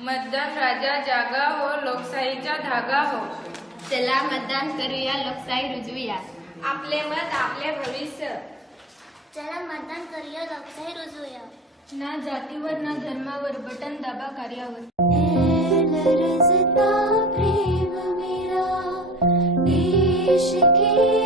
मतदान राजा जागा हो, लोकशाहीचा धागा हो. चला मतदान करूया, लोकशाही रुजवूया. आपले मत आपले भविष्य. चला मतदान करूया, लोकशाही रुजवूया. ना जातीवर ना धर्मावर, बटन दाबा कार्यावर. प्रेम मेरा देश के